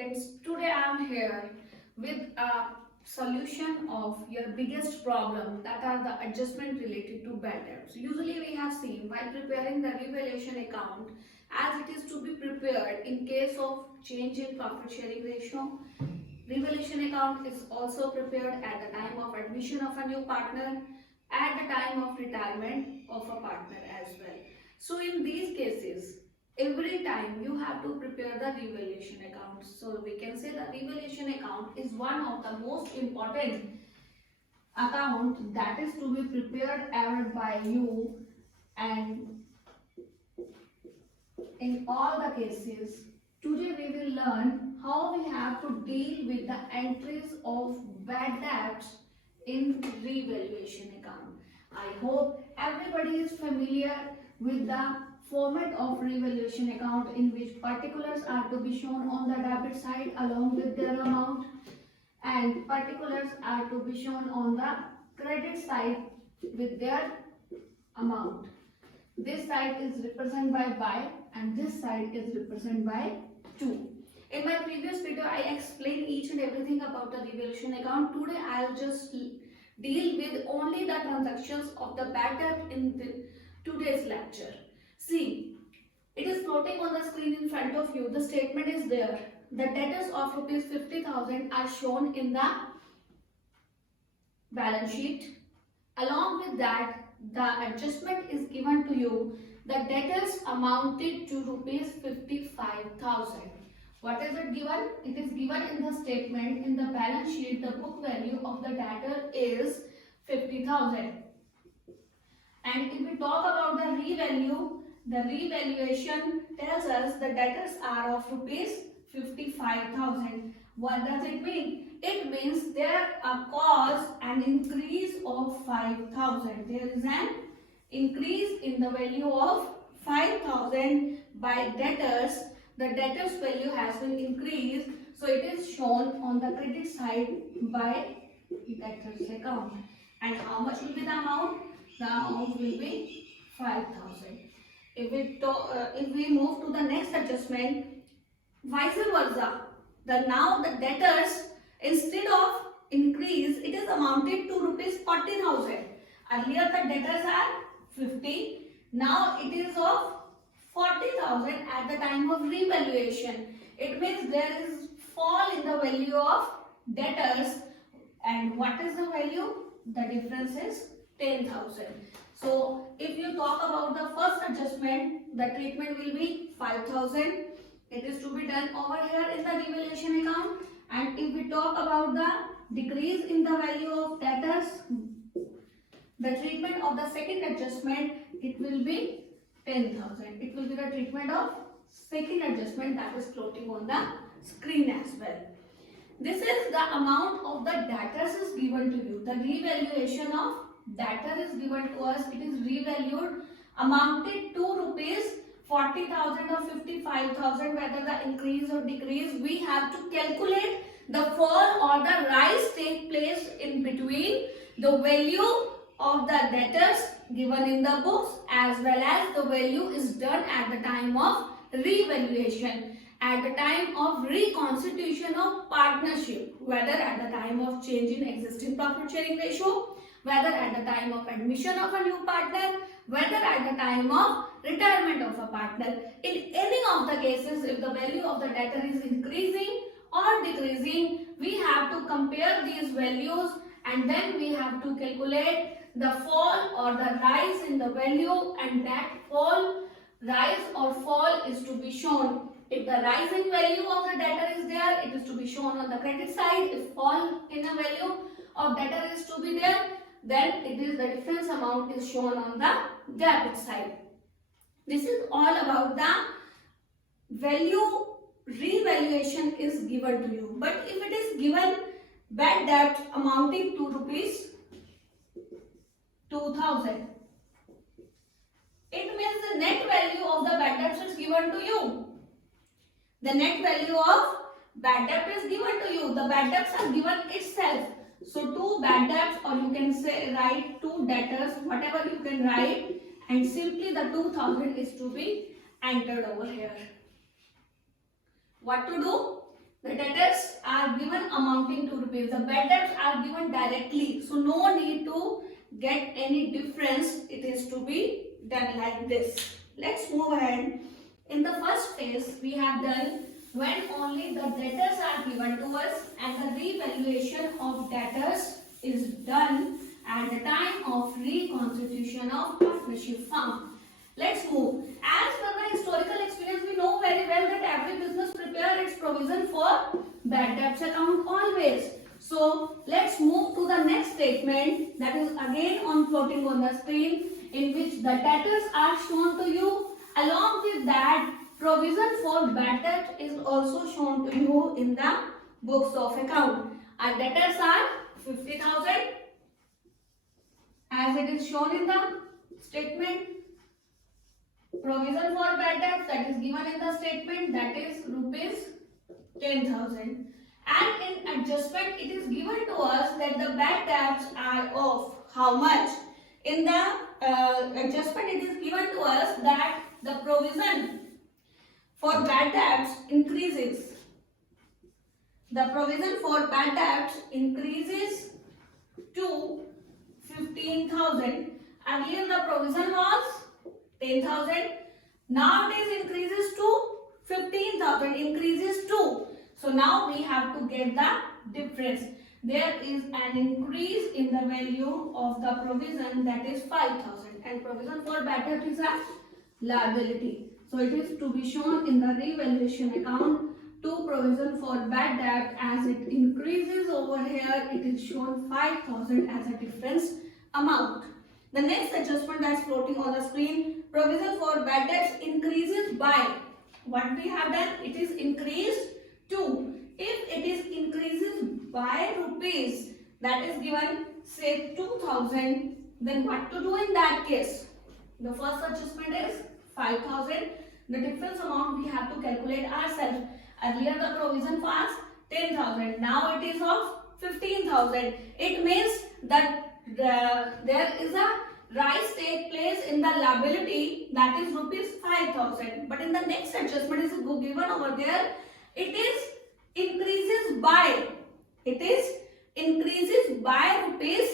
students, today I am here with a solution of your biggest problem, that are the adjustment related to bad debts. Usually we have seen while preparing the revaluation account, as it is to be prepared in case of change in profit sharing ratio. Revaluation account is also prepared at the time of admission of a new partner, at the time of retirement of a partner as well. So in these cases, every time you have to prepare the revaluation account. So we can say the revaluation account is one of the most important account that is to be prepared ever by you, and in all the cases, today we will learn how we have to deal with the entries of bad debts in revaluation account. I hope everybody is familiar with the format of revaluation account, in which particulars are to be shown on the debit side along with their amount, and particulars are to be shown on the credit side with their amount. This side is represented by by and this side is represented by 2. In my previous video, I explained each and everything about the revaluation account. Today, I'll just deal with only the transactions of the bad debt in today's lecture. See, it is floating on the screen in front of you. The statement is there. The debtors of rupees 50,000 are shown in the balance sheet. Along with that, the adjustment is given to you. The debtors amounted to rupees 55,000. What is it given? It is given in the statement. In the balance sheet, the book value of the debtor is 50,000. And if we talk about the revalue, the revaluation tells us the debtors are of rupees 55,000. What does it mean? It means there cause an increase of 5,000. There is an increase in the value of 5,000 by debtors. The debtors value has been increased, so it is shown on the credit side by debtors account. And how much will be the amount? The amount will be 5,000. If we move to the next adjustment, vice versa, now the debtors, instead of increase, it is amounted to rupees 40,000. Earlier the debtors are 50. Now it is of 40,000 at the time of revaluation. It means there is fall in the value of debtors. And what is the value? The difference is 10,000. So if you talk about the first adjustment, the treatment will be 5,000. It is to be done over here in the revaluation account. And if we talk about the decrease in the value of debtors, the treatment of the second adjustment, it will be 10,000. It will be the treatment of second adjustment that is floating on the screen as well. This is the amount of the debtors is given to you. The revaluation of debtor is given to us. It is revalued, amounted to rupees 40,000 or 55,000, whether the increase or decrease. We have to calculate the fall or the rise take place in between the value of the debtors given in the books as well as the value is done at the time of revaluation, at the time of reconstitution of partnership, whether at the time of change in existing profit sharing ratio, whether at the time of admission of a new partner, whether at the time of retirement of a partner. In any of the cases, if the value of the debtor is increasing or decreasing, we have to compare these values and then we have to calculate the fall or the rise in the value, and that fall, rise or fall is to be shown. If the rising value of the debtor is there, it is to be shown on the credit side. If fall in the value of debtor is to be there, then it is the difference amount is shown on the debit side. This is all about the value revaluation is given to you. But if it is given bad debt amounting to rupees 2,000, it means the net value of the bad debts is given to you. The net value of bad debt is given to you. The bad debts are given itself. So 2 bad debts, or you can say write 2 debtors, whatever you can write, and simply the 2,000 is to be entered over here. What to do? The debtors are given amounting to rupees. The bad debts are given directly. So no need to get any difference. It is to be done like this. Let's move ahead. In the first phase, we have done when only the debtors are given to us and the revaluation of debtors is done at the time of reconstitution of partnership firm. Let's move. As per the historical experience, we know very well that every business prepare its provision for bad debts account always. So let's move to the next statement that is again on floating on the screen, in which the debtors are shown to you. Along with that, provision for bad debt is also shown to you in the books of account. Our debtors are 50,000 as it is shown in the statement. Provision for bad debts that is given in the statement, that is rupees 10,000. And in adjustment, it is given to us that the bad debts are of how much? In the adjustment, it is given to us that the provision for bad debts increases. The provision for bad debts increases to 15,000. Earlier the provision was 10,000. Now it is increases to 15,000. Increases to. So now we have to get the difference. There is an increase in the value of the provision, that is 5,000, and provision for bad debt is a liability. So it is to be shown in the revaluation account to provision for bad debt. As it increases over here, it is shown 5,000 as a difference amount. The next adjustment that's floating on the screen, provision for bad debts increases by, what we have done, it is increased to. If it is increases by rupees, that is given say 2,000, then what to do in that case? The first adjustment is 5,000. The difference amount we have to calculate ourselves. Earlier the provision was 10,000. Now it is of 15,000. It means that there is a rise take place in the liability, that is rupees 5,000. But in the next adjustment is given over there, it is increases by. It is increases by rupees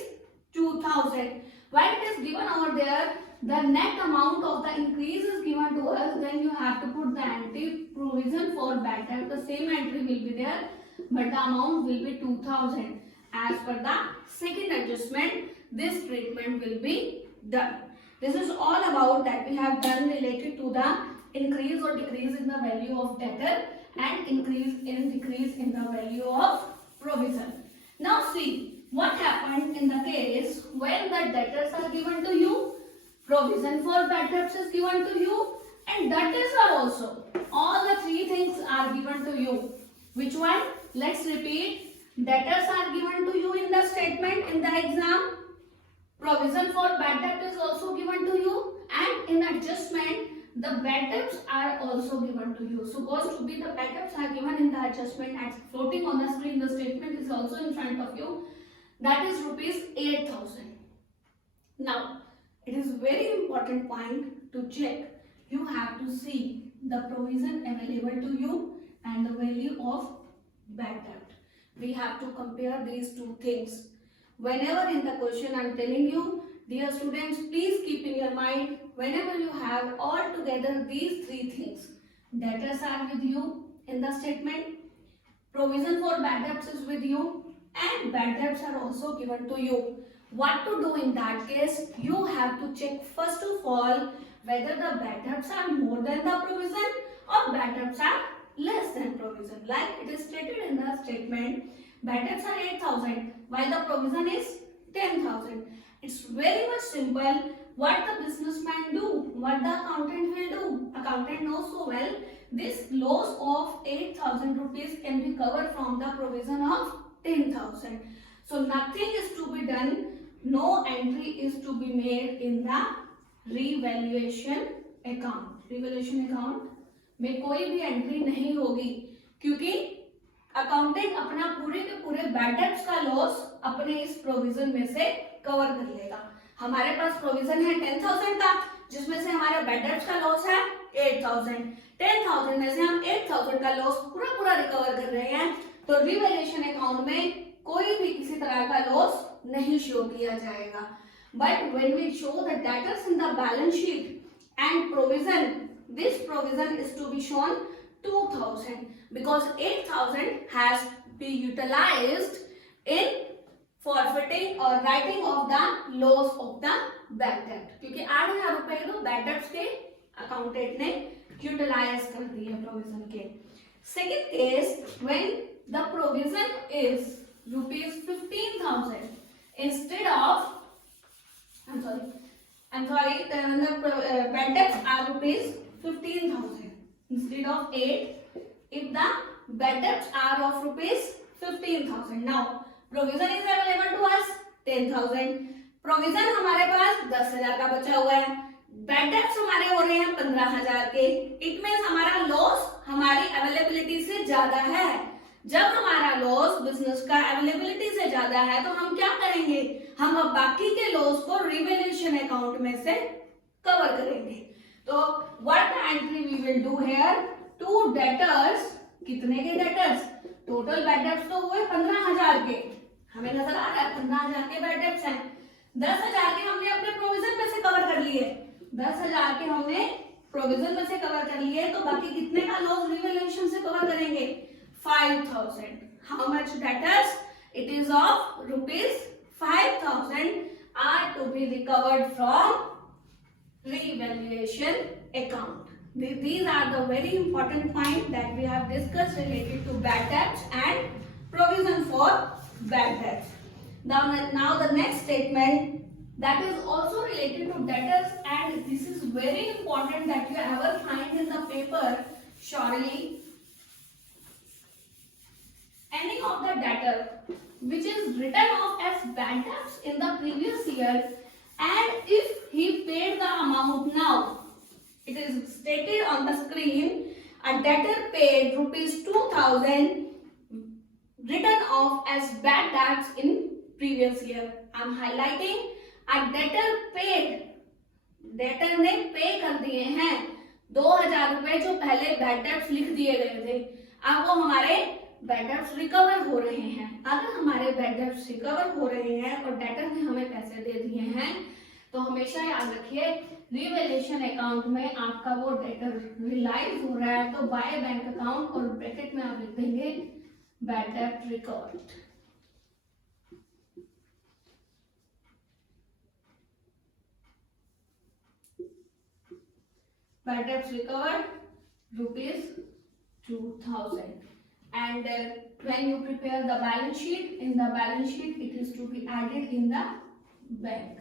2,000. When it is given over there, the net amount of the increase is given to us, then you have to put the entry provision for bad debt. The same entry will be there, but the amount will be 2,000. As per the second adjustment, this treatment will be done. This is all about that we have done related to the increase or decrease in the value of debtor and increase in decrease in the value of provision. Now see what happened in the case when the debtors are given to you, provision for bad debts is given to you, and debtors are also. All the three things are given to you. Which one? Let's repeat. Debtors are given to you in the statement in the exam. Provision for bad debt is also given to you, and in adjustment the bad debts are also given to you. Supposed to be the bad debts are given in the adjustment as floating on the screen. The statement is also in front of you. That is rupees 8,000. Now it is very important point to check. You have to see the provision available to you and the value of bad debt. We have to compare these two things. Whenever in the question I am telling you, dear students, please keep in your mind, whenever you have all together these three things, debtors are with you in the statement, provision for bad debts is with you, and bad debts are also given to you. What to do in that case? You have to check first of all whether the bad debts are more than the provision or bad debts are less than provision. Like it is stated in the statement, bad debts are 8,000 while the provision is 10,000. It's very much simple. What the businessman do, what the accountant will do. Accountant knows so well this loss of 8,000 rupees can be covered from the provision of 10,000. So nothing is to be done. No entry is to be made in the revaluation account. Revaluation account में कोई भी entry नहीं होगी क्योंकि accountant अपना पूरे के पूरे बैड डेट्स का लॉस अपने इस प्रोविजन में से कवर कर लेगा. हमारे पास प्रोविजन है 10,000 का, जिसमें से हमारे बैड डेट्स का लॉस है 8,000. 10,000 में से हम 8,000 का लॉस पूरा रिकवर कर रहे हैं, तो रिवैल्यूएशन अकाउंट में कोई भी किसी तरह का लॉस नहीं शो किया जाएगा. But when we show the debtors in the balance sheet and provision, this provision is to be shown 2000 because 8000 has been utilized in forfeiting or writing of the loss of the bad debt. क्योंकि 8000 रुपए तो bad debts के accountant ने utilise कर दिए provision के. Second case, when the provision is rupees 15,000 instead of I'm sorry, the bad debts are rupees 15,000 instead of 8 if the bad debts are of rupees 15,000. Now provision is available to us 10,000. provision हमारे पास 10,000 का बचा हुआ है, bad debts हमारे हो रहे हैं 15,000 के. इट मीन्स हमारा लॉस हमारी अवेलेबिलिटी से ज्यादा है. जब हमारा लॉस बिजनेस का अवेलेबिलिटी से ज्यादा है तो हम क्या करेंगे, हम अब बाकी के लॉस को रिवैल्यूएशन अकाउंट में से कवर करेंगे. तो what the entry we will do here, to debtors. कितने के डेटर्स, टोटल बैड डेट्स तो हुए 15,000 के, हमें नजर आ रहा है 15,000 के बैड डेट्स हैं. 10,000 के हमने अपने प्रोविजन में से कवर कर लिए, 10,000 के हमने प्रोविजन में से कवर कर लिए, तो बाकी कितने का लॉस रिवैल्यूएशन से कवर करेंगे, 5,000. How much debtors? It is of rupees 5,000 are to be recovered from revaluation account. These are the very important points that we have discussed related to bad debts and provision for bad debts. Now the next statement that is also related to debtors, and this is very important that you ever find in the paper surely. Any of the debtor which is written off as bad debts in the previous year, and if he paid the amount now, it is stated on the screen, a debtor paid rupees 2,000 written off as bad debts in previous year. I am highlighting a debtor paid, debtor ने पे कर दिए हैं 2,000 रुपए जो पहले bad debts लिख दिए गए थे, अब वो हमारे बैड डेट्स रिकवर हो रहे हैं. अगर हमारे बैड डेट्स रिकवर हो रहे हैं और डेटर ने हमें पैसे दे दिए हैं, तो हमेशा याद रखिए रिवैल्यूएशन अकाउंट में आपका वो डेटर रिलाइज हो रहा है, तो बाय बैंक अकाउंट और ब्रैकेट में आप लिख देंगे bad debt recovered. Bad debts recovered rupees 2,000. And when you prepare the balance sheet, in the balance sheet it is to be added in the bank.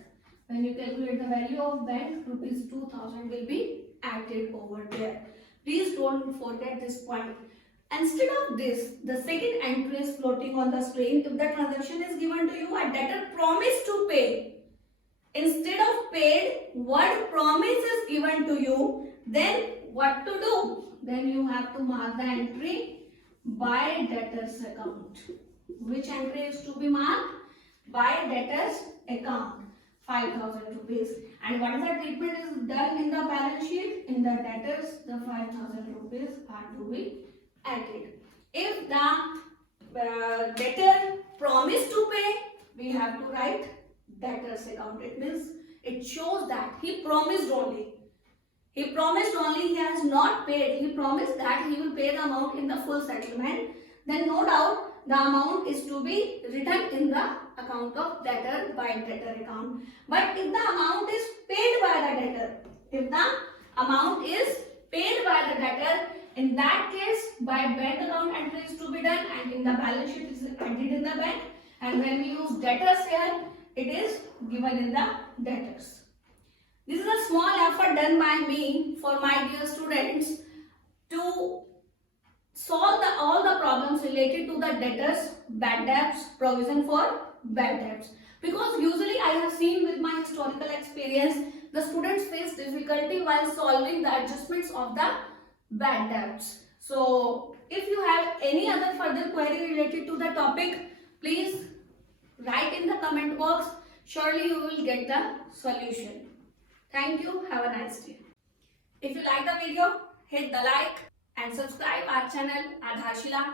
When you calculate the value of bank, rupees 2,000 will be added over there. Please don't forget this point. Instead of this, the second entry is floating on the screen. If the transaction is given to you, a debtor promised to pay. Instead of paid, word promise is given to you. Then what to do? Then you have to mark the entry by debtors account. Which entry is to be marked? By debtors account, 5,000 rupees. And what is the treatment is done in the balance sheet? In the debtors, the 5,000 rupees are to be added. If the debtor promised to pay, we have to write debtors account. It means it shows that he promised only. He promised only, he has not paid. He promised that he will pay the amount in the full settlement. Then no doubt the amount is to be written in the account of debtor by debtor account. But if the amount is paid by the debtor, if the amount is paid by the debtor, in that case by bank account entry is to be done, and in the balance sheet is added in the bank. And when we use debtors here, it is given in the debtors. This is a small effort done by me for my dear students to solve all the problems related to the debtors, bad debts, provision for bad debts. Because usually I have seen with my historical experience, the students face difficulty while solving the adjustments of the bad debts. So if you have any other further query related to the topic, please write in the comment box. Surely you will get the solution. Thank you. Have a nice day. If you like the video, hit the like and subscribe our channel Aadharshila.